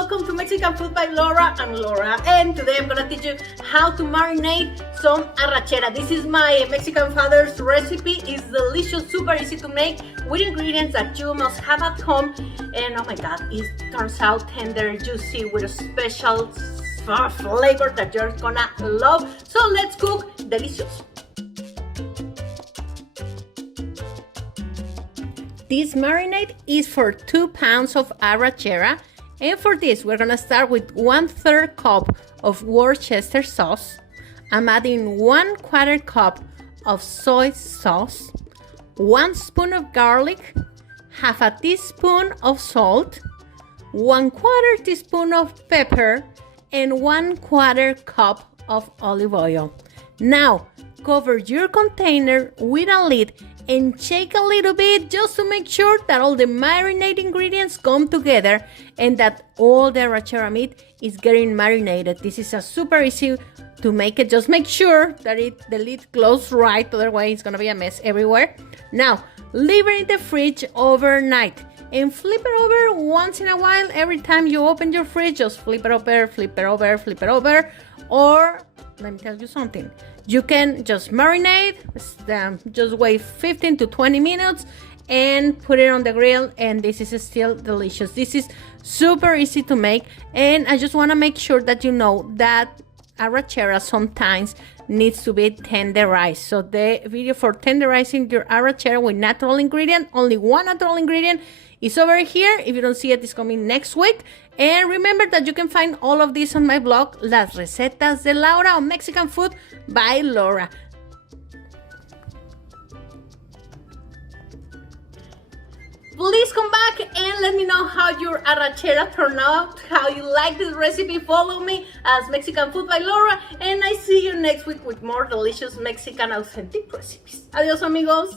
welcome to Mexican Food by Laura. I'm Laura, and today I'm gonna teach you how to marinate some arrachera. This is my Mexican father's recipe. It's delicious, super easy to make with ingredients that you must have at home. And oh my god, it turns out tender, juicy with a special flavor that you're gonna love. So let's cook delicious. This marinade is for 2 pounds of arrachera, and for this we're gonna start with 1/3 cup of Worcester sauce. I'm adding 1/4 cup of soy sauce, 1 spoon of garlic, half a teaspoon of salt, 1/4 teaspoon of pepper, and 1/4 cup of olive oil. Now cover your container with a lid and shake a little bit just to make sure that all the marinade ingredients come together and that all the arrachera meat is getting marinated. This is a super easy to make it. Just make sure that the lid closes right, otherwise it's gonna be a mess everywhere. Now leave it in the fridge overnight and flip it over once in a while. Every time you open your fridge, just flip it over, flip it over, flip it over. Or let me tell you something, you can just marinate, just wait 15 to 20 minutes and put it on the grill, and this is still delicious. This is super easy to make, and I just want to make sure that you know that arrachera sometimes needs to be tenderized. So the video for tenderizing your arrachera with natural ingredient, only one natural ingredient, is over here. If you don't see it, it's coming next week. And remember that you can find all of this on my blog, Las Recetas de Laura, on Mexican Food by Laura. Please come back and let me know how your arrachera turned out, how you like this recipe. Follow me as Mexican Food by Laura, and I see you next week with more delicious Mexican authentic recipes. Adios, amigos.